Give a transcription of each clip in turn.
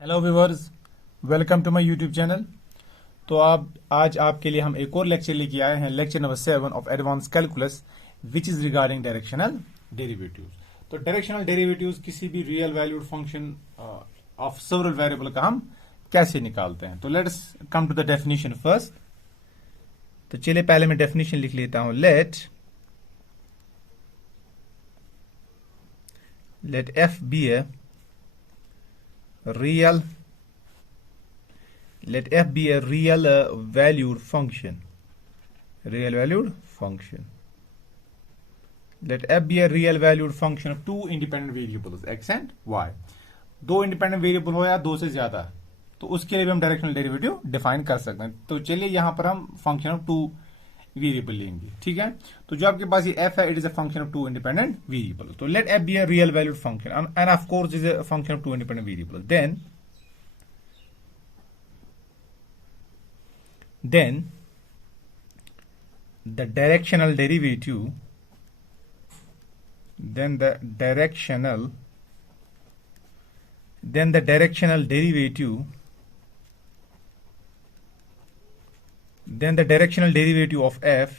Hello viewers, welcome to my YouTube channel. तो आप आज आपके लिए हम एक और लेक्चर लेके आए हैं, lecture number 7 of advance calculus, which is regarding directional derivatives. तो डायरेक्शनल डेरिवेटिव्स किसी भी real valued function of several variable का हम कैसे निकालते हैं। तो let's come to the definition first. तो चलिए पहले मैं डेफिनेशन लिख लेता हूं। Let f be a real let f be a real valued function let f be a real valued function of two independent variables x and y। दो independent variable हो या दो से ज्यादा, तो उसके लिए भी हम डायरेक्शनल डेरिवेटिव डिफाइन कर सकते हैं। तो चलिए यहां पर हम फंक्शन ऑफ टू वेरिएबल लेंगे, ठीक है। तो जो आपके पास ये f है, it is a function of two independent variable. तो let f be a real valued function and of course is a function of two independent variable. then the directional derivative then the directional derivative of f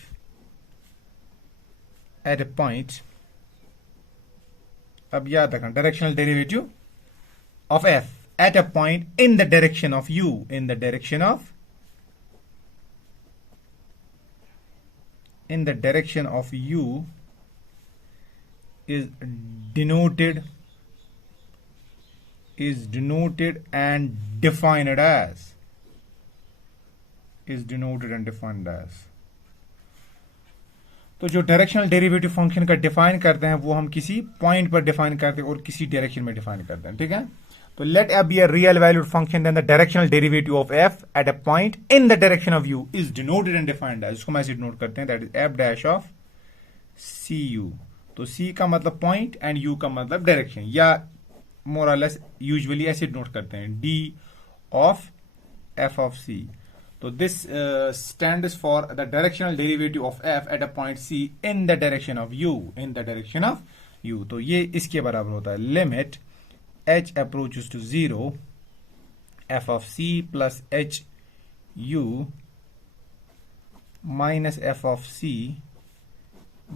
at a point, अब याद रखना, directional derivative of f at a point in the direction of u, in the direction of u is denoted and defined as तो जो directional derivative function का define करते हैं वो हम किसी पॉइंट पर डिफाइन करते हैं और किसी डायरेक्शन में डिफाइन करते हैं, ठीक है। तो late f B a real valued function, then the directional derivative of F eight a point in the direction of you is denoted and defined as, इसको हम ऐसे डिनोट करते हैं, that is F dash of C you. तो सी का मतलब point and you का मतलब डायरेक्शन, या मोर और लेस यूजुअली ऐसे डिनोट करते हैं, डी ऑफ एफ ऑफ सी। तो this stands for the directional derivative of f at a point c in the direction of u, तो ये इसके बराबर होता है limit h approaches to 0 f of c plus h u minus f of c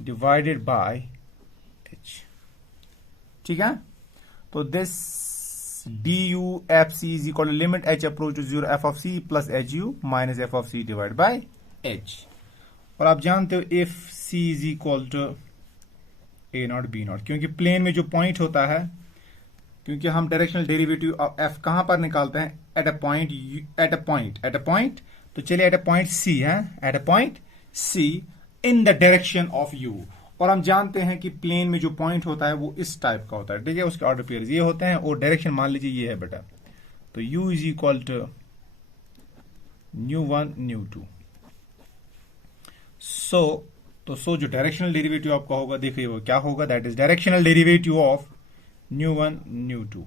divided by h, ठीक है। तो this du f c is equal to limit h approach to 0 f of c plus h u minus f of c divided by h। और आप जानते हो if c is equal to a naught b naught, क्योंकि plane में जो point होता है, क्योंकि हम डायरेक्शनल डेरिवेटिव ऑफ f कहां पर निकालते हैं, एट अ पॉइंट। तो चलिए एट अ पॉइंट c है, eight a point c in the direction of u। और हम जानते हैं कि प्लेन में जो पॉइंट होता है वो इस टाइप का होता है, ठीक है। उसके ऑर्डर पेयर्स ये होते हैं और डायरेक्शन मान लीजिए ये है बेटा। तो u इज इक्वल टू न्यू1 न्यू2। सो जो डायरेक्शनल डेरिवेटिव आपका होगा, देखिए वो क्या होगा, that is directional derivative of न्यू1 न्यू2,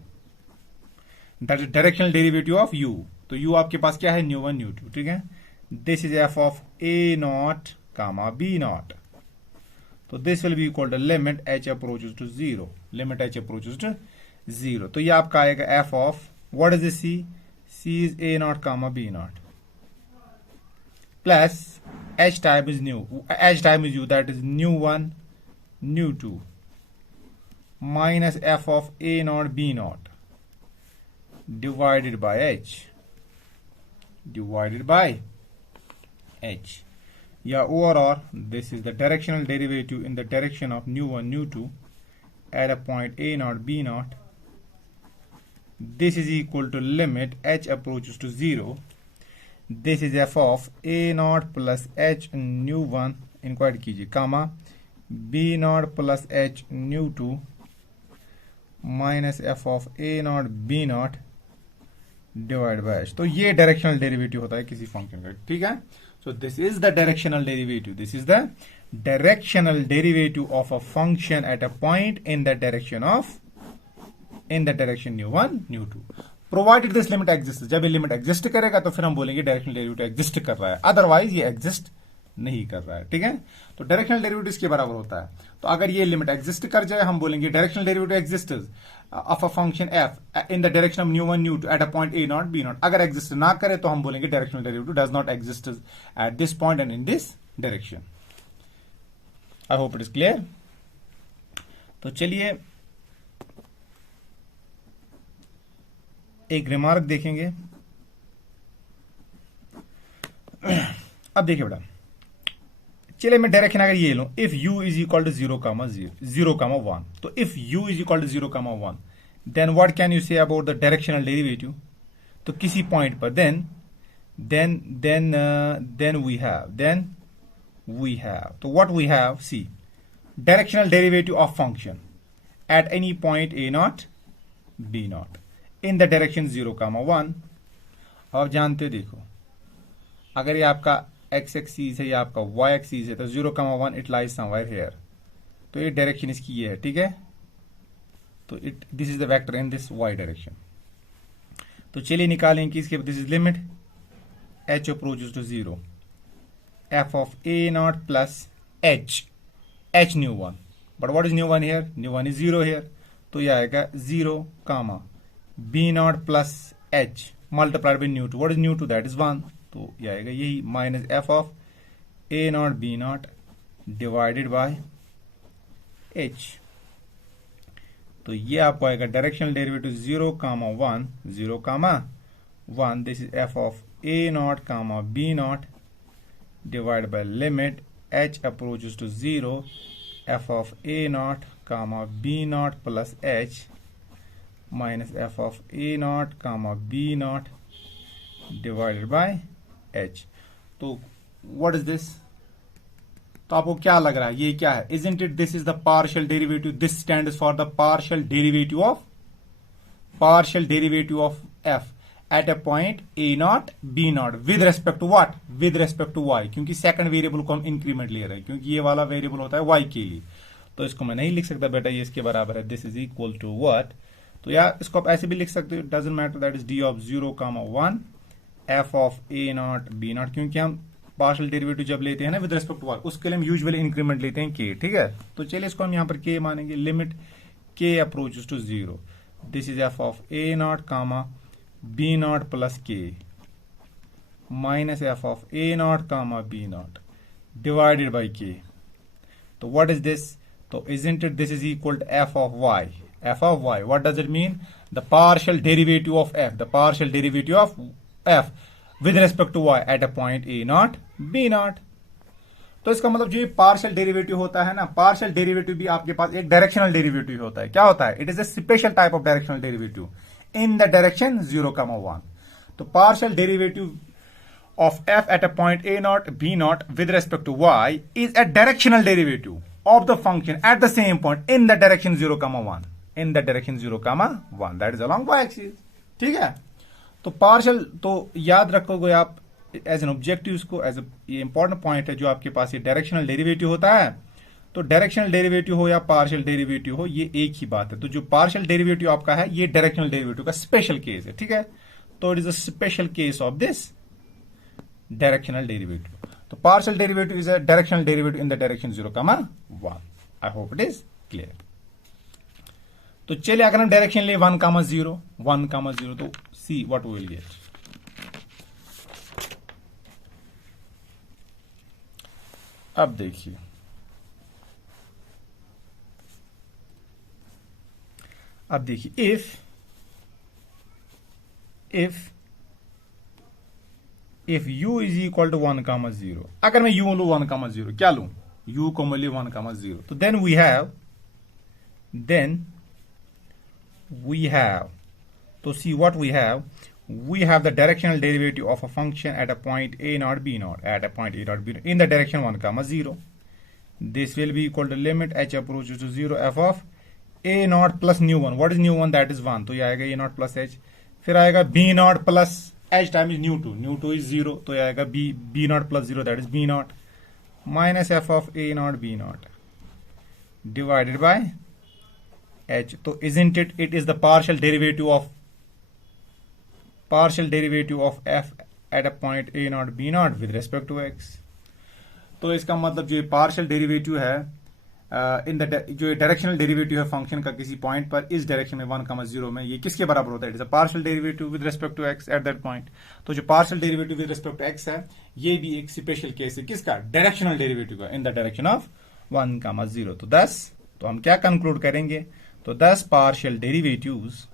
that is directional derivative of u। तो u आपके पास क्या है, न्यू1 न्यू2, ठीक है। This is F of a not comma b naught. तो this will be equal to limit h approaches to 0, तो ये आपका आएगा f of what is c is a not comma b not plus h time is u, that is न्यू1 न्यू2 minus f of a not b naught divided by h, या or this is the directional derivative in the direction of न्यू1 न्यू2 at a point a naught b naught. This is equal to limit h approaches to 0. This is f of a naught plus h न्यू1 इंक्वायर कीजिए, comma b naught plus h न्यू2 minus f of a naught b naught divide by h। तो ये directional derivative होता है किसी function का, ठीक है। So this is the directional derivative. This is the directional derivative of a function at a point in the direction न्यू1 न्यू2, provided this limit exists। जब ये लिमिट एग्जिस्ट करेगा तो फिर हम बोलेंगे डायरेक्शनल डेरिवेटिव एग्जिस्ट कर रहा है, अदरवाइज ये एग्जिस्ट नहीं कर रहा है, ठीक है। तो डायरेक्शनल डेरिवेटिव इसके बराबर होता है। तो अगर ये लिमिट एग्जिस्ट कर जाए, हम बोलेंगे directional derivative exist of a function f in the direction of nu one nu two at a point a not b not. अगर एग्जिस्ट ना करे तो हम बोलेंगे directional derivative does not exist at this point and in this direction. I hope it is clear. तो चलिए एक remark देखेंगे। अब देखिए बेटा, चलिए मैं डायरेक्शन अगर ये लूं, if u is equal to 0,1, तो if u is equal to 0,1 then what can you say about the directional derivative. तो किसी पॉइंट पर देन वी हैव तो what we have, see directional derivative of function at any point a not b not in the direction 0,1। आप जानते हो, देखो अगर ये आपका x एक्सीज है या आपका y एक्सीज है तो 0,1 इट लाइज समवेयर हियर। तो ये डायरेक्शन इसकी ये है, ठीक है। तो this is the vector in this y direction. तो चलिए निकालें कि इसके this is limit h approaches to 0 f of a not plus h nu one. But what is nu one here, nu one is 0 here. तो ये आएगा 0 comma b not plus h multiplied by nu two. What is nu two, that is 1। तो ये आएगा यही minus F of a not b not divided by H. तो ये आपको आएगा directional derivative 0,1 this is F of a not comma b not divide by limit H approaches to 0 f of a not comma b not plus h minus F of a not comma b not divided by h। तो what is this, तो आपको क्या लग रहा है ये क्या है, isn't it this is the partial derivative, this stands for the partial derivative of f at a point a not b not with respect to what, with respect to y, क्योंकि सेकंड वेरिएबल को हम increment ले रहे हैं, क्योंकि ये वाला variable होता है y के लिए। तो इसको मैं नहीं लिख सकता बेटा ये इसके बराबर है, this is equal to what. तो यार इसको आप ऐसे भी लिख सकते हो, doesn't matter, that is d of 0,1 f of a not b not, क्योंकि हम पार्शियल डेरिवेटिव जब लेते हैं ना विद रेस्पेक्ट टू y, उसके लिए हम यूजुअली इंक्रीमेंट लेते हैं k, ठीक है। तो चलिए इसको हम यहां पर k मानेंगे, लिमिट k approaches to 0 this is f of a not comma b not plus k minus f of a not comma b not divided by k। तो व्हाट इज दिस, तो isn't it this is equal to f of y, what does it mean, the partial derivative of f, the partial derivative of f with respect to y at a point a not b naught. तो इसका मतलब जो ये partial derivative होता है ना, partial derivative भी आपके पास एक डायरेक्शनल डेरिवेटिव होता है। क्या होता है, it is a special type of directional derivative in the direction 0,1। तो partial derivative of f at a point a not b not with respect to y is a directional derivative of the function at the same point in the direction 0,1, in the direction 0,1 that is along y axis, ठीक है। तो partial, तो याद रखोगे आप as an objective इसको, as ये important point है जो आपके पास ये डायरेक्शनल डेरिवेटिव होता है। तो डायरेक्शनल डेरिवेटिव हो या पार्शियल डेरिवेटिव हो, ये एक ही बात है। तो जो पार्शियल डेरिवेटिव आपका है ये डायरेक्शनल डेरिवेटिव का स्पेशल केस है, ठीक है। तो it is a special case of this directional derivative. तो partial derivative is a directional derivative in the direction 0,1। I hope it is clear. तो चलिए अगर हम डायरेक्शन ले 1,0 तो see what we will get. अब देखिए, if u is equal to 1,0, अगर मैं u लू 1,0, क्या लू, u को मैं लू 1,0, तो then we have, so see what we have the directional derivative of a function at a point a naught b naught, at a point a naught b naught in the direction 1,0. This will be equal to limit h approaches to 0 f of a naught plus new one. What is new one? That is 1. तो ये आएगा a naught plus h, फिर आएगा b naught plus h times new 2 is 0, तो ये आएगा b naught plus 0, that is b naught minus f of a naught b naught divided by h. तो isn't it is the partial derivative of f at a point a naught b naught with respect to x. तो इसका मतलब जो partial derivative है in the जो directional derivative है function का किसी पॉइंट पर इस डायरेक्शन में 1,0 में, ये किसके बराबर होता है? It is a partial derivative with respect to x at that point. तो जो partial derivative with respect to x है, ये भी एक स्पेशल केस है किसका? डायरेक्शनल डेरिवेटिव का इन द डायरेक्शन ऑफ 1,0। तो 10, तो हम क्या कंक्लूड करेंगे? तो 10 partial derivatives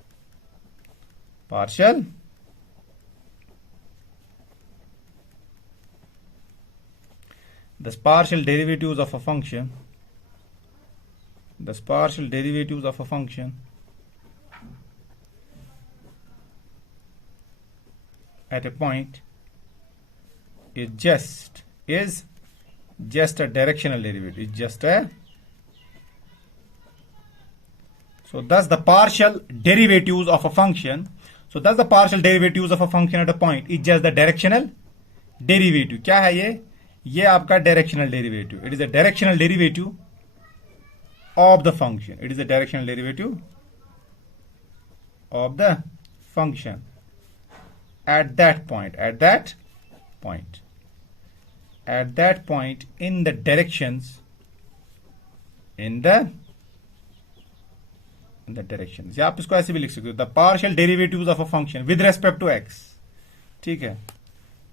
partial derivatives of a function, the partial derivatives of a function at a point is just a directional derivative. It's just a so thus the partial derivatives of a function. So thus the partial derivatives of a function at a point is just the directional derivative. क्या है ये आपका directional derivative. It is a directional derivative of the function. It is a directional derivative of the function at that point in the directions या आप इसको ऐसे भी लिख सकते हो, the partial derivatives of a function with respect to x. ठीक है,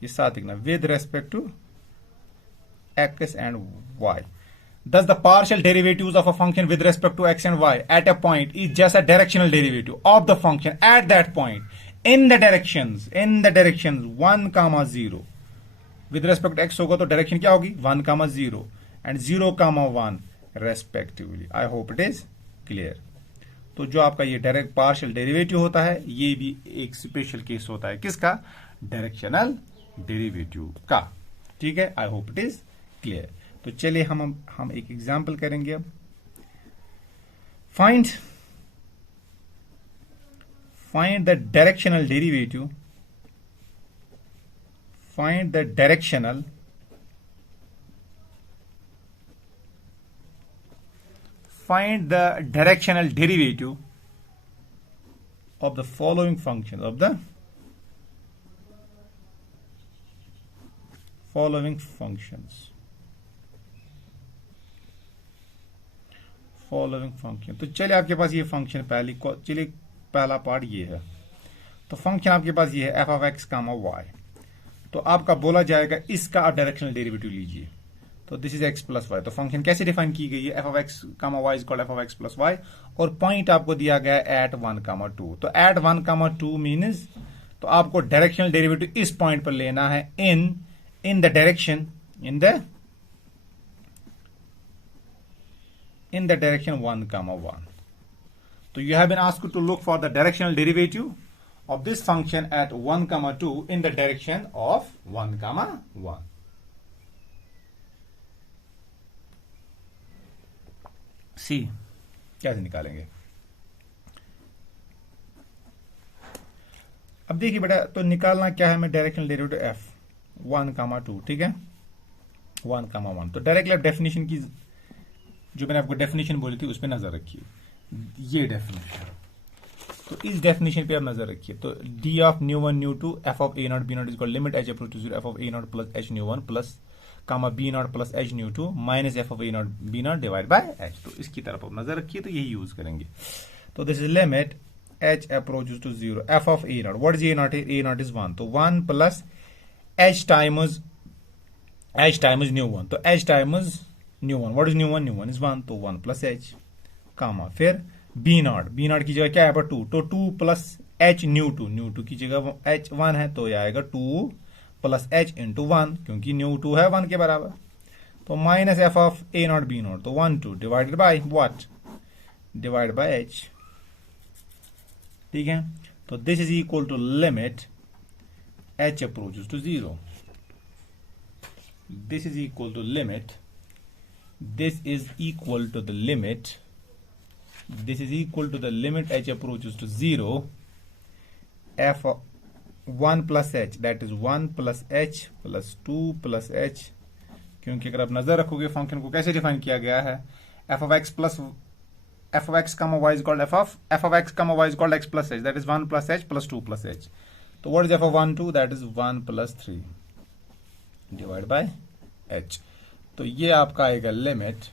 ये साथ लिखना, with respect to x and y. Thus the partial derivatives of a function with respect to x and y at a point is just a directional derivative of the function at that point in the directions 1,0 with respect to x होगा तो direction क्या होगी? 1,0 and 0,1 respectively. I hope it is clear. तो जो आपका ये direct partial derivative होता है, ये भी एक स्पेशल केस होता है किसका? डायरेक्शनल डेरिवेटिव का। ठीक है, I hope it is clear. तो चलिए हम एक एग्जांपल करेंगे अब। Find the directional derivative, find the directional derivative of the following functions, following function. तो चलिए आपके पास ये फंक्शन पहला पार्ट ये है। तो फंक्शन आपके पास ये है f of x comma y. तो आपका बोला जाएगा इसका आप डायरेक्शनल डेरिवेटिव लीजिए। तो this is x plus y. तो फंक्शन कैसे डिफाइन की गई है? F of x comma y is called f of x plus y, और पॉइंट आपको दिया गया है एट 1,2। तो एट 1,2 मीन्स तो आपको डायरेक्शनल डेरिवेटिव इस पॉइंट पर लेना है in the direction 1,1. So you have been asked to look for the directional derivative of this function at 1,2 in the direction of 1,1. See, कैसे निकालेंगे? अब देखिए बेटा, तो निकालना क्या है? मैं डायरेक्शनल डेरिवेटिव एफ 1,2, ठीक है, 1,1। तो डायरेक्टली आप डेफिनेशन की जो मैंने आपको डेफिनेशन बोली थी उस पर नजर रखिए। ये डेफिनेशन, तो इस डेफिनेशन पे आप नजर रखिए। तो d of nu one nu two f of a not b not is called limit h approach to 0 f of a not plus h nu one plus comma b not plus h nu two minus F of a not b not divide by H. तो इसकी तरफ आप नजर रखिए, तो यही use करेंगे। तो this is limit h approach to 0 f of a not, what is a not? A not is 1, तो 1 plus h times nu one. तो h times nu one, what is nu one? Nu one is 1, तो 1 plus h कामा फिर B not की जगह क्या है? 2, तो 2 plus h new to की जगह h 1 है, तो यह आएगा 2 प्लस h इंटू 1, क्योंकि न्यू 2 है 1 के बराबर। तो minus F of a not b not, तो 1 2 divided by what? Divide by h। ठीक है, तो this is equal to limit h approaches to 0. This is equal to limit. This is equal to the limit. This is equal to the limit h approaches to 0. F of 1 plus h, that is 1 plus h plus 2 plus h. क्योंकि अगर आप नजर रखोगे function को कैसे define किया गया है, f of x plus f of x comma y is called f of x comma y is called x plus h, that is 1 plus h plus 2 plus h. तो what is f of 1 2? That is 1 plus 3 divided by h. तो ये आपका आएगा limit,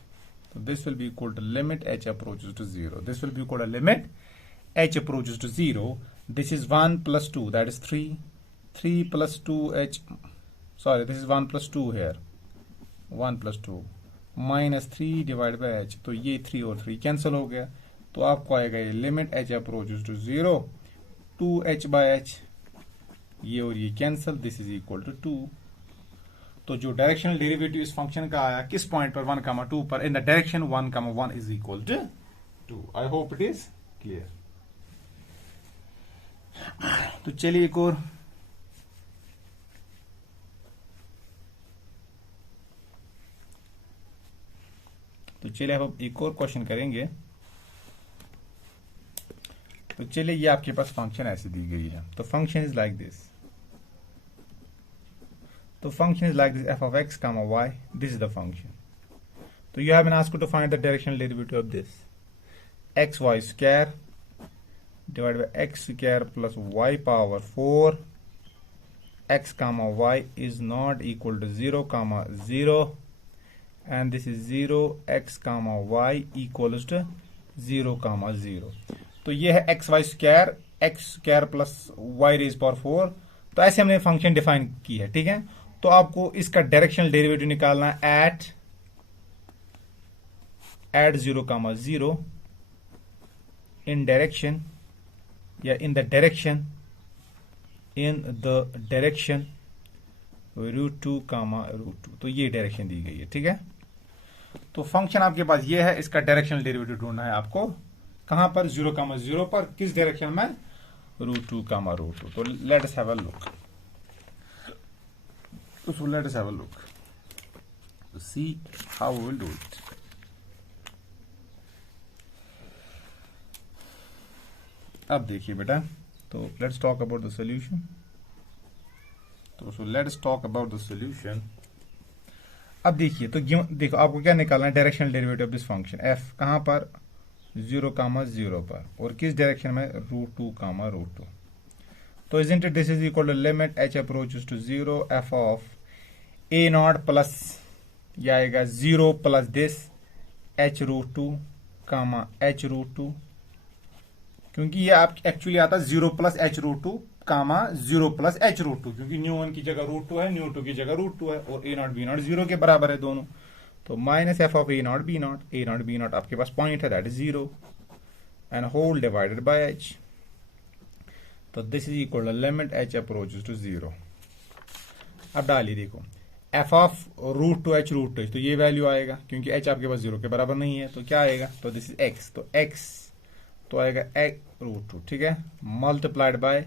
तो this will be equal to limit H approaches to zero, this will be equal to limit h approaches to 0. This is 1 plus 2, that is 3. 3 plus 2h, sorry, this is 1 plus 2 here. 1 plus 2 minus 3 divided by h. तो ये 3 और 3 cancel हो गया, तो आपको आएगा ये limit h approaches to 0, 2h by h, ये और ये cancel, this is equal to 2. तो जो डायरेक्शनल डेरिवेटिव इस फंक्शन का आया किस पॉइंट पर 1,2 पर, in the direction 1,1 is equal to 2. I hope it is clear. तो चलिए एक और अब एक और क्वेश्चन करेंगे. तो चलिए ये आपके पास फंक्शन ऐसे दी गई है. तो function is like this, f of x comma y, this is the function. So you have been asked to find the directional derivative of this, xy square divided by x square plus y power 4 x comma y is not equal to 0 comma 0, and this is 0 x comma y equals to 0 comma 0. तो ये है xy square plus y raised power 4. तो ऐसे हमने function define की है, ठीक है. तो आपको इसका डायरेक्शनल डेरिवेटिव निकालना एट 0 comma 0 in direction या in the direction √2 comma √2. तो ये डायरेक्शन दी गई है, ठीक है. तो फंक्शन आपके पास ये है, इसका डायरेक्शनल डेरिवेटिव ढूंढना है आपको. कहां पर? 0 comma 0 पर. किस डायरेक्शन में? √2 comma √2. तो let us have a look. So let us have a look to see how we will do it. अब देखिए बेटा, तो let's talk about the solution. तो let's talk about the solution. अब देखिए, तो देखो आपको क्या निकालना है, directional derivative of this function f. कहां पर? 0 comma 0 पर. और किस डायरेक्शन में? √2 comma √2. तो isn't it this is equal to limit h approaches to 0 f of a not plus यह आएगा 0 plus this h√2 comma h√2, क्योंकि ये आप एक्चुअली आता 0 प्लस h√2 कामा 0 प्लस h√2, क्योंकि न्यू1 की जगह √2 है, न्यू2 की जगह √2 है, और a0 b0 0 के बराबर है दोनों. तो minus f of a0 b0 आपके पास पॉइंट है, that is 0, and whole divided by h. तो this is equal to limit h approaches to 0. अब डालिए, देखो f ऑफ √2 h√2, तो ये वैल्यू आएगा, क्योंकि h आपके पास 0 के बराबर नहीं है, तो क्या आएगा? तो दिस इज x, तो x तो आएगा √2, ठीक है, मल्टीप्लाइड बाय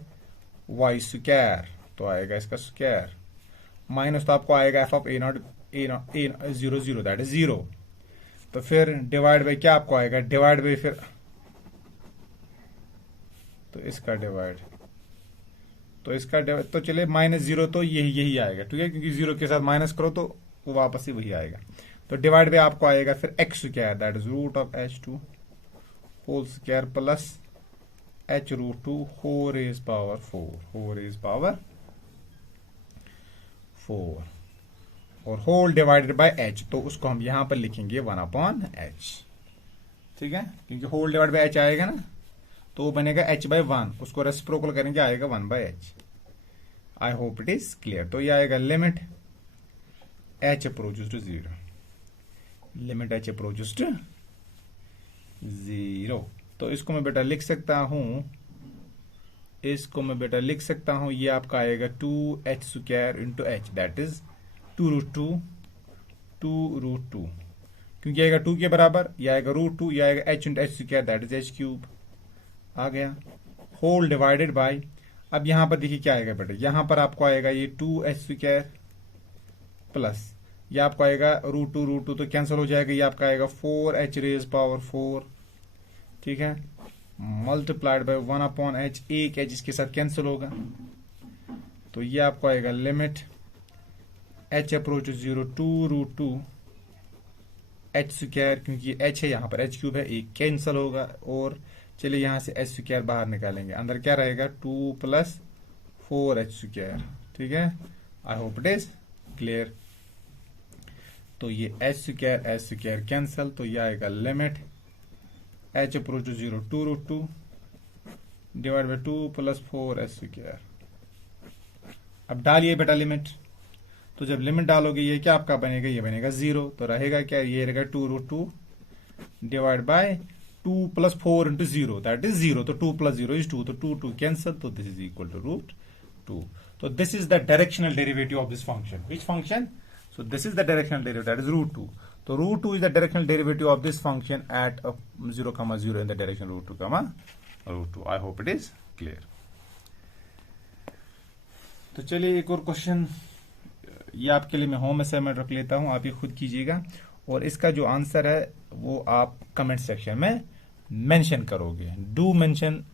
y स्क्वायर, तो आएगा इसका स्क्वायर, माइनस तो आपको आएगा f of a0 0 that is 0. तो फिर डिवाइड बाय क्या आपको आएगा? डिवाइड बाय फिर तो इसका डिवाइड, तो इसका तो चले -0, तो यही आएगा, ठीक है, क्योंकि 0 के साथ माइनस करो तो वो वापस ही वही आएगा. तो डिवाइड बाय आपको आएगा फिर x square, that is root of h2 whole square plus h√2 whole raise power 4 और होल डिवाइडेड बाय h. तो उसको हम यहां पर लिखेंगे 1/h, ठीक है, क्योंकि होल डिवाइड बाय h आएगा ना, तो वो बनेगा h/1, उसको रेसिप्रोकल करेंगे, आएगा 1/h. I hope it is clear. तो ये आएगा limit h approaches to 0, limit h approaches to 0. तो इसको मैं बेटा लिख सकता हूं, ये आपका आएगा 2h square into h, that is 2√2, क्योंकि आएगा 2 के बराबर, यह आएगा √2, यह आएगा h into h square, that is h³ आ गया, होल डिवाइडेड बाय. अब यहां पर देखिए क्या आएगा बेटा, यहां पर आपको आएगा ये 2h स्क्वायर प्लस ये आपको आएगा √2, तो कैंसिल हो जाएगा, ये आपका आएगा 4h रेज पावर 4, ठीक है, मल्टीप्लाइड बाय 1/h, एक h इसके साथ कैंसिल होगा, तो ये आपको आएगा limit h approach 0 2√2 h square, क्योंकि h है, यहां पर h³ है, एक कैंसिल होगा, और चलिए यहां से h स्क्वायर बाहर निकालेंगे, अंदर क्या रहेगा 2 + 4h स्क्वायर, ठीक है. I hope it is clear. तो ये एच स्क्वायर कैंसल, तो ये आएगा limit h approach to 0 2√2 divide by 2 plus 4 s²। अब डालिए बेटा लिमिट, तो जब लिमिट डालोगे ये क्या आपका बनेगा, ये बनेगा 0, तो रहेगा क्या, ये रहेगा 2√2 divide by 2 plus 4 into 0 that is 0, तो 2 प्लस 0 इज 2, तो 2 कैंसल, तो दिस इज इक्वल टू √2। तो this is the directional derivative of this function. Which function? So this is the directional derivative that is √2। तो √2 is the directional derivative of this function at 0, 0 in the direction √2, √2. I hope it is clear. तो चलिए एक और question, ये आपके लिए मैं home assignment रख लेता हूं, आप ये खुद कीजिएगा और इसका जो आंसर है वो आप कमेंट सेक्शन में मेंशन करोगे। Do mention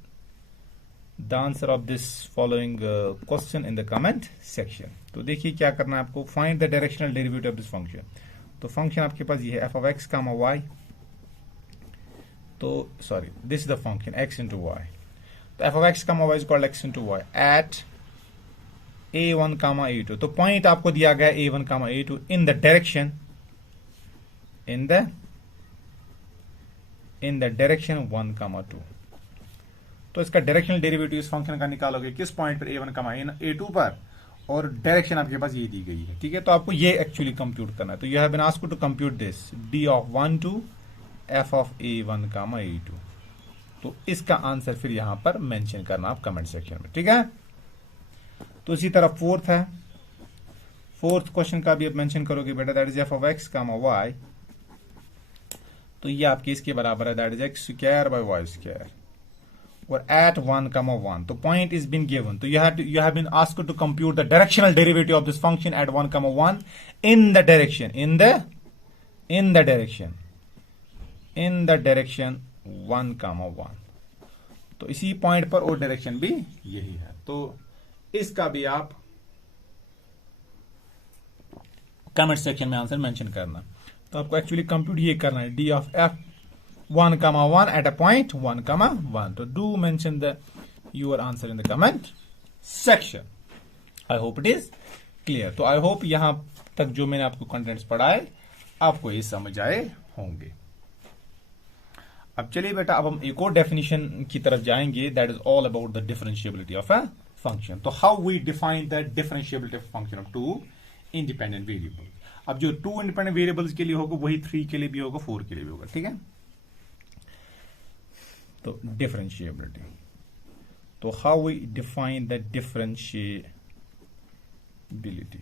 the answer of this following question in the comment section. तो देखिए क्या करना है आपको, find the directional derivative of this function. तो फंक्शन आपके पास ये है f(x, y), तो sorry this is the function x into y। तो f(x, y) is called x into y at a1, a2। तो पॉइंट आपको दिया गया a1, a2 in the direction in the direction 1, 2। तो इसका डायरेक्शनल डेरिवेटिव इस function का निकालोगे किस पॉइंट पर a1, a2 पर, और डायरेक्शन आपके पास ये दी गई है, ठीक है। तो आपको ये एक्चुअली कंप्यूट करना है। तो you have been asked to compute this d of 1 to f of a1, a2। तो इसका आंसर फिर यहां पर मेंशन करना आप कमेंट सेक्शन में, ठीक है। तो इसी तरह फोर्थ है, फोर्थ क्वेश्चन का भी आप मेंशन करोगे बेटा, that is f of x, y। तो ये आपके इसके बराबर है, that is x² by y², or at 1, 1। तो point is been given, तो you have been asked to compute the directional derivative of this function at 1, 1 in the direction 1, 1। तो इसी पॉइंट पर और डायरेक्शन भी यही है, तो इसका भी आप कमेंट सेक्शन में आंसर मेंशन करना। तो आपको एक्चुअली कंप्यूट ये करना है, d of f 1, 1 at a point 1, 1। तो do mention your answer in the comment section. I hope it is clear. तो I hope यहां तक जो मैंने आपको कंटेंट्स पढ़ाए आपको ये समझ आए होंगे। अब चलिए बेटा, अब हम एक और डेफिनेशन की तरफ जाएंगे, that is all about the differentiability of a function. तो how we define the differentiability of function of 2 independent variable. अब जो 2 इंडिपेंडेंट वेरिएबल्स के लिए होगा वही 3 के लिए भी होगा, 4 के लिए भी होगा, ठीक है। तो डिफरेंशिएबिलिटी, तो how we define the differentiability.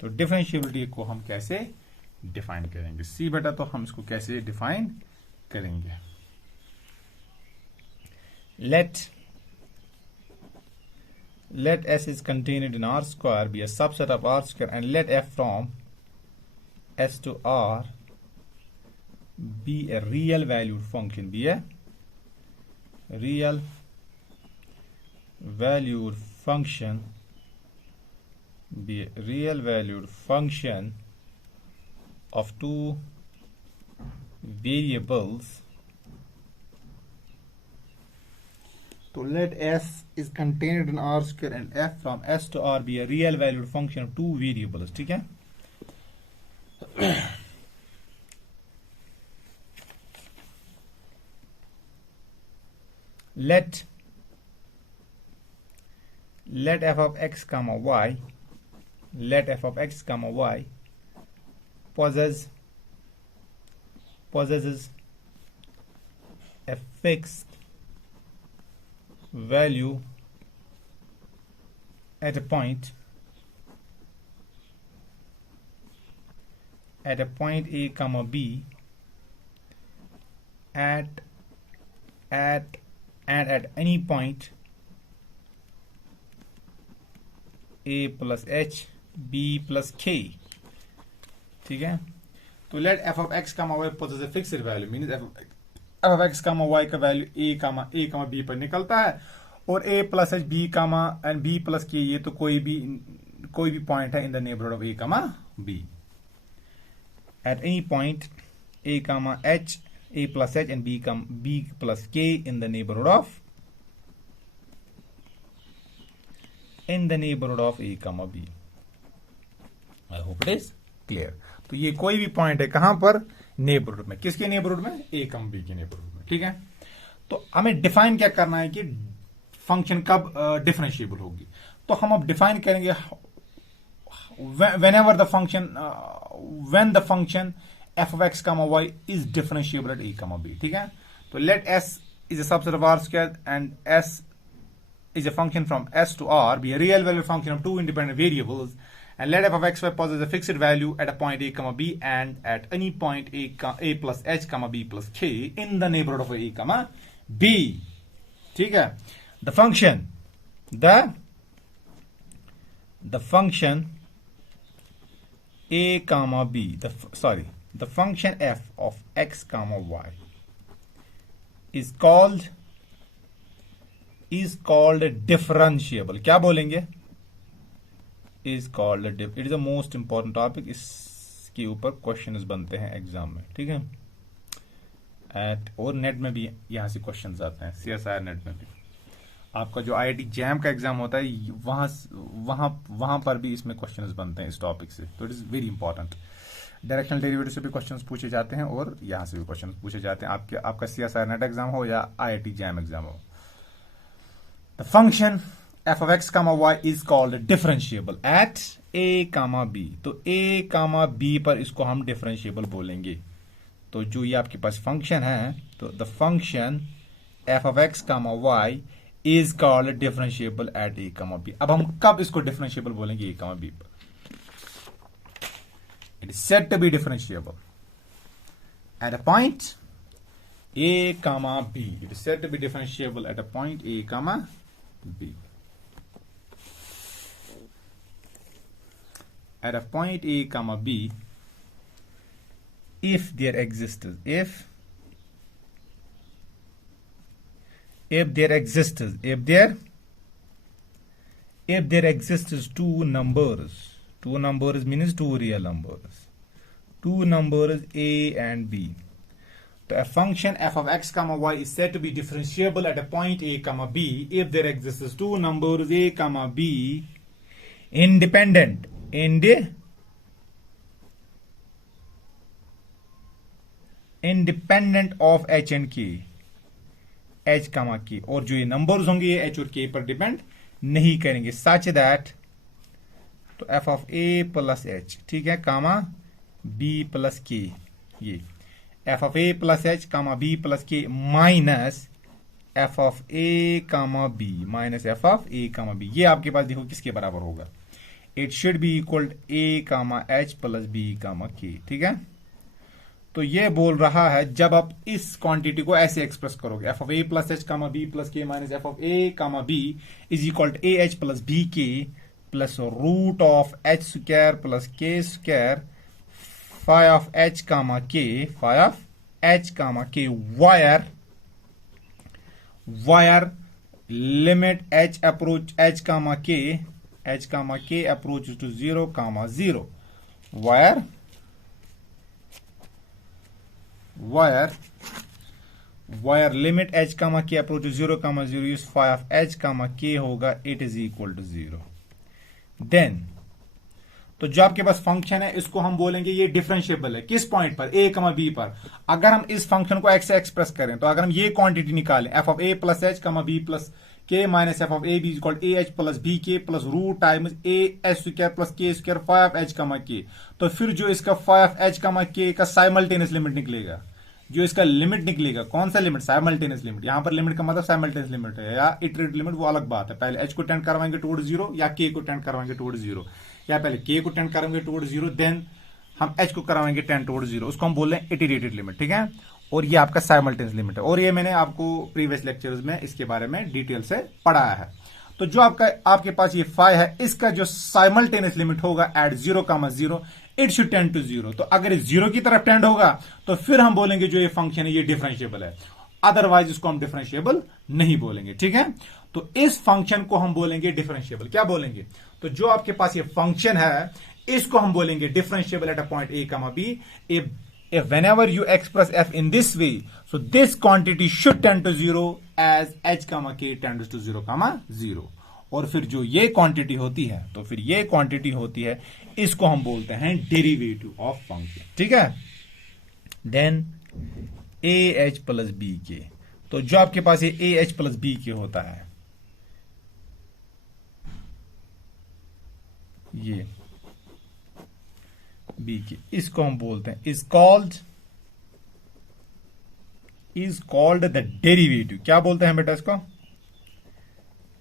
तो डिफरेंशिएबिलिटी को हम कैसे डिफाइन करेंगे, सी बेटा, तो हम इसको कैसे डिफाइन करेंगे। let s is contained in r square be a subset of r square, and let f from s to r be a real valued function, be a real valued function, be a real valued function of 2 variables. So let s is contained in r square and f from s to r be a real valued function of 2 variables, ठीक है। let f of x comma y, let f of x comma y possesses a fixed value at a point a comma b and at any point a plus h b plus k, ठीक है। तो let f of x comma y possess a fixed value, means f of x comma y का value a comma b पर निकलता है, और a plus h b comma and b plus k ये तो कोई भी पॉइंट है in the neighborhood of a comma b, at any point a comma h, a plus h and b plus k in the neighborhood of in the neighborhood of a comma b. I hope it is clear. तो ये कोई भी point है कहां पर, neighbourhood में. किसके neighbourhood में, ए कम बी के नेबरहुड में. ठीक है, तो हमें डिफाइन क्या करना है कि फंक्शन कब डिफरेंशिएबल होगी. तो हम अब डिफाइन करेंगे whenever the function when the function f of x comma y is differentiable at a comma b. ठीक है, तो let s is a subset of r square and s is a function from s to r be a real valued function of two independent variables, and let f of x y possess a fixed value at a point a comma b and at any point a plus h comma b plus k in the neighborhood of a comma b. ठीक है, the function a comma b, the function f of x comma y is called differentiable. क्या बोलेंगे, is called it is the most important topic. इसके ऊपर questions बनते हैं exam में. ठीक है, और नेट में भी यहां से क्वेश्चंस आते हैं, CSIR नेट में भी. आपका जो IIT जैम का एग्जाम होता है वहां पर भी इसमें क्वेश्चंस बनते हैं इस टॉपिक से. तो it is very important. Directional derivative से भी क्वेश्चंस पूछे जाते हैं और यहां से भी क्वेश्चंस पूछे जाते हैं, आपका CSIR नेट एग्जाम हो या IIT जैम एग्जाम हो. The function f of x comma y is called differentiable at a comma b. तो a comma b पर इसको हम डिफरेंशिएबल बोलेंगे. तो जो ये आपके पास फंक्शन है, तो the function f of x comma y is called differentiable at a comma b. अब हम कब इसको डिफरेंशिएबल बोलेंगे a comma b पर? It is said to be differentiable at a point a comma b. It is said to be differentiable at a point a comma b. At a point a comma b, if there exists two numbers means two real numbers a and b. So a function f of x comma y is said to be differentiable at a point a comma b if there exists two numbers a comma b independent of h and k, h comma k, और जो ये numbers होंगे ये h और k पर depend नहीं करेंगे, such that. तो f of a plus h, ठीक है, कामा b प्लस k, ये f of a plus h comma b plus k minus f of a comma b minus f of a comma b. ये आपके पास देखो किसके बराबर होगा, it should be equal a comma h plus b comma k. ठीक है, तो ये बोल रहा है जब आप इस क्वांटिटी को ऐसे एक्सप्रेस करोगे, f of a plus h comma b plus k minus f of a comma b is equal to a h plus b k plus root of h square plus k square phi of h comma k where limit h approach h comma k approach to 0 comma 0 where limit h comma k approach to 0 comma 0 is phi of h comma k होगा, it is equal to 0. Then तो जो आपके पास function है इसको हम बोलेंगे ये differentiable है किस पॉइंट पर, a कमा b पर. अगर हम इस फंक्शन को x से एक्सप्रेस करें तो अगर हम ये क्वांटिटी निकालें f of a plus h comma b plus k minus f of a b equal a h plus b k plus root times a h square plus k square phi of h comma k, तो फिर जो इसका phi of h comma k का simultaneous limit निकलेगा, जो इसका limit निकलेगा, कौन सा लिमिट, साइमल्टेनियस लिमिट. यहां पर लिमिट का मतलब साइमल्टेनियस लिमिट है या इटरेटिव लिमिट, वो अलग बात है. पहले h को टेंड करवाएंगे टुवर्ड 0 या k को टेंड करवाएंगे टुवर्ड 0, या पहले k को टेंड करेंगे टुवर्ड 0 देन हम h को करवाएंगे टेंड टुवर्ड 0, उसको हम बोल रहे हैं इटरेटेड लिमिट. ठीक है, और ये आपका साइमल्टेनियस लिमिट है, और ये मैंने आपको प्रीवियस लेक्चर्स में इसके बारे में डिटेल से पढ़ाया है. तो जो आपके पास ये फाई है, इसका जो साइमल्टेनियस लिमिट होगा at 0 comma 0 it should tend to 0. तो अगर 0 की तरफ टेंड होगा तो फिर हम बोलेंगे जो ये फंक्शन है ये डिफरेंशिएबल है, अदरवाइज इसको हम डिफरेंशिएबल नहीं बोलेंगे. ठीक है, तो इस फंक्शन को हम बोलेंगे डिफरेंशिएबल. क्या बोलेंगे, तो जो आपके पास ये फंक्शन है इसको हम बोलेंगे differentiable at a point a comma b if whenever you express f in this way, so this quantity should tend to 0 as h comma k tends to 0 comma 0. और फिर जो ये क्वांटिटी होती है, तो फिर ये क्वांटिटी होती है, इसको हम बोलते हैं डेरिवेटिव ऑफ फंक्शन। ठीक है, then A H plus B K, तो जो आपके पास ये ए एच प्लस बी के होता है, ये बी के, इसको हम बोलते हैं इज कॉल्ड द डेरिवेटिव। क्या बोलते हैं बेटा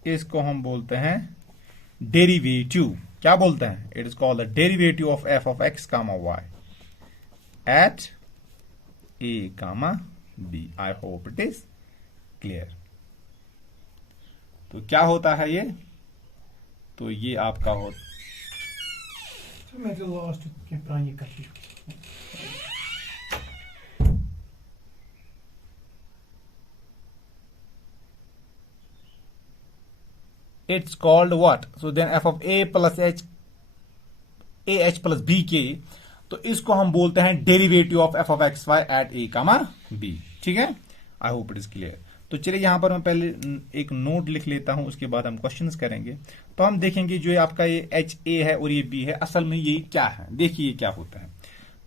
इसको हम बोलते हैं डेरिवेटिव। क्या बोलते हैं? It is called the derivative of F of x comma Y at A comma B. I hope it is clear. तो क्या होता है ये? तो ये आपका it's called what? So then f of a plus h, a h plus b k, तो इसको हम बोलते हैं derivative of F of X Y at A comma B. ठीक है, I hope it is clear. तो चलिए यहां पर मैं पहले एक नोट लिख लेता हूं, उसके बाद हम क्वेश्चंस करेंगे। तो हम देखेंगे जो आपका ये एच ए है और ये बी है, असल में ये क्या है। देखिए क्या होता है,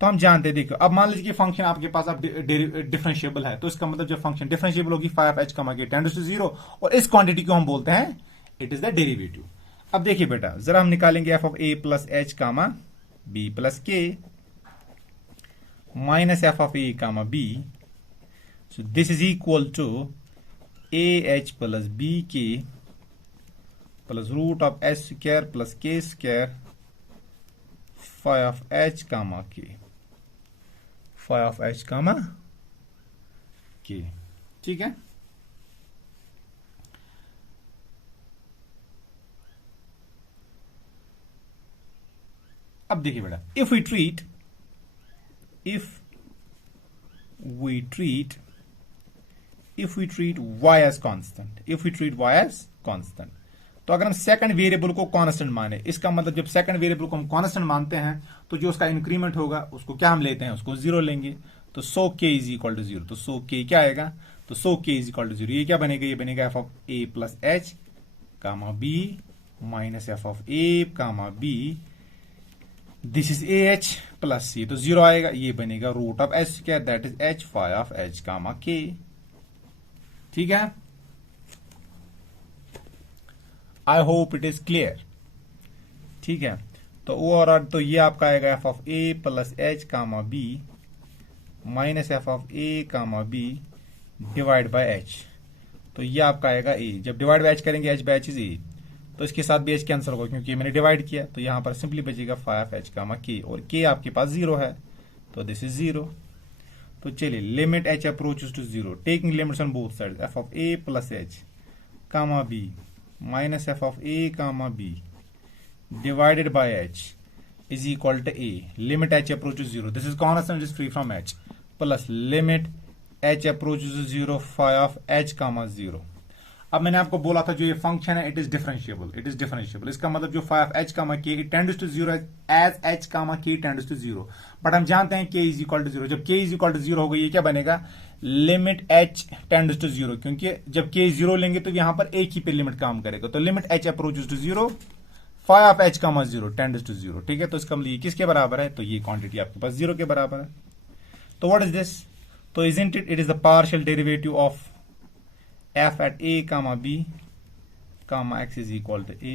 तो हम जानते हैं। देखो अब मान लीजिए कि फंक्शन आपके पास अब डिफरेंशिएबल है, तो इसका मतलब जब फंक्शन डिफरेंशिएबल होगी 5h के टेंड्स टू 0, और इस क्वांटिटी को हम बोलते हैं इट इज द डेरिवेटिव। अब देखिए बेटा, जरा हम निकालेंगे F of A plus H comma B plus K minus F of A comma B. So this is equal to A H plus B K plus root of H square plus K square phi of H comma K, phi of H comma K. ठीक है, अब देखिए बेटा, if we treat y as constant, तो अगर हम second variable को constant माने, इसका मतलब जब सेकंड वेरिएबल को हम कांस्टेंट मानते हैं तो जो उसका इंक्रीमेंट होगा उसको क्या हम लेते हैं, उसको 0 लेंगे। तो so k is equal to 0, तो सो k क्या आएगा? तो so k is equal to 0। ये क्या बनेगा? ये बनेगा F of a plus H comma B minus F of a comma B, this is A H plus C, तो 0 आएगा। ये बनेगा रूट ऑफ एच क्या, that is H phi of H comma K. ठीक है, I hope it is clear. ठीक है, तो ओवरऑल तो ये आपका आएगा F of A plus H comma B minus F of A comma B divide by H. तो ये आपका आएगा ए, जब डिवाइड बाय एच करेंगे H by H is A, तो इसके साथ भी एच कैंसिल होगा क्योंकि मैंने डिवाइड किया। तो यहां पर सिंपली बचेगा फाई ऑफ एच कामा के, और के आपके पास 0 है, तो दिस इज 0। तो चलिए, limit H approaches to 0, taking limits on both sides, F of A plus H comma B minus F of A comma B divided by H is equal to A, limit H approaches 0, this is constant is free from H, plus limit H approaches to 0 phi of H comma 0। अब मैंने आपको बोला था जो ये function है it is differentiable, इसका मतलब जो phi of H comma K it tends to 0 as H comma K tends to 0, but हम जानते हैं के इज इक्वल टू 0। जब के इज इक्वल टू 0 होगा ये क्या बनेगा? लिमिट एच टेंड्स टू 0, क्योंकि जब के 0 लेंगे तो यहां पर एक ही पे लिमिट काम करेगा। तो limit H approaches to 0 phi of H comma 0 tends to 0। ठीक है, तो इसका मतलब ये किसके बराबर है? तो ये क्वांटिटी आपके पास 0 के बराबर है। तो व्हाट इज दिस? तो isn't it is the partial derivative of f at a comma b comma x is equal to a।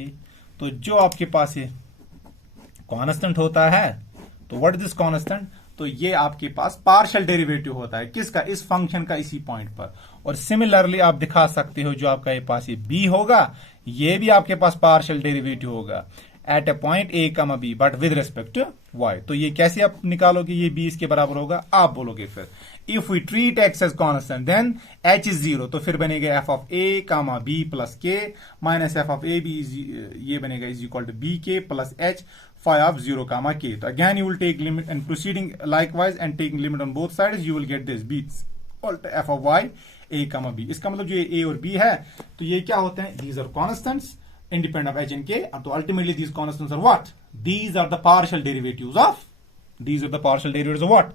तो जो आपके पास ये कांस्टेंट होता है, तो व्हाट इज दिस कांस्टेंट? तो ये आपके पास पार्शियल डेरिवेटिव होता है किसका? इस फंक्शन का, इसी पॉइंट पर। और सिमिलरली आप दिखा सकते हो जो आपका ये पास ये b होगा, ये भी आपके पास पार्शियल डेरिवेटिव होगा at a point a comma b, but with respect to y। तो ये कैसे आप निकालोगे? ये b इसके बराबर होगा, आप बोलोगे फिर if we treat x as constant then h is 0, तो फिर बनेगा f of a comma b plus k minus f of a b, ये बनेगा is equal to b k plus h phi of 0 comma k। तो again you will take limit and proceeding likewise and taking limit on both sides you will get this b equal to f of y a comma b। इसका मतलब जो ये a और b है, तो ये क्या होते हैं? These are constants independent of h and k, and so ultimately these constants are what? These are the partial derivatives of what?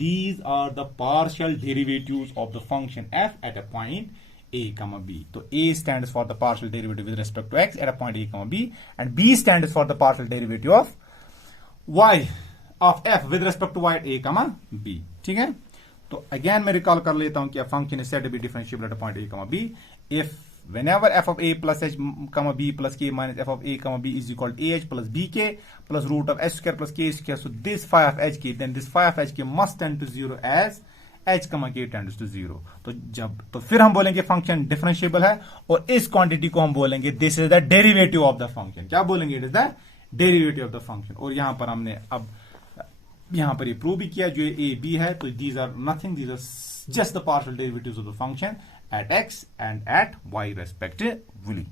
These are the partial derivatives of the function f at a point a comma b. So a stands for the partial derivative with respect to x at a point a comma b, and b stands for the partial derivative of y of f with respect to y at a comma b. ठीक है, तो again मैं recall कर लेता हूं कि function is said to be differentiable at a point a comma b if whenever f of a plus h comma b plus k minus f of a comma b is equal to ah plus bk plus root of h square plus k square. So this phi of hk, then this phi of hk must tend to 0 as h comma k tends to 0. तो फिर हम बोलेंगे function differentiable है, और इस quantity को हम बोलेंगे this is the derivative of the function. क्या बोलेंगे? It is the derivative of the function. और यहां पर हमने अब यहां पर ये प्रूव भी किया, जो ए बी है, तो these are nothing, these are just the partial derivatives of the function at x and at y respectively.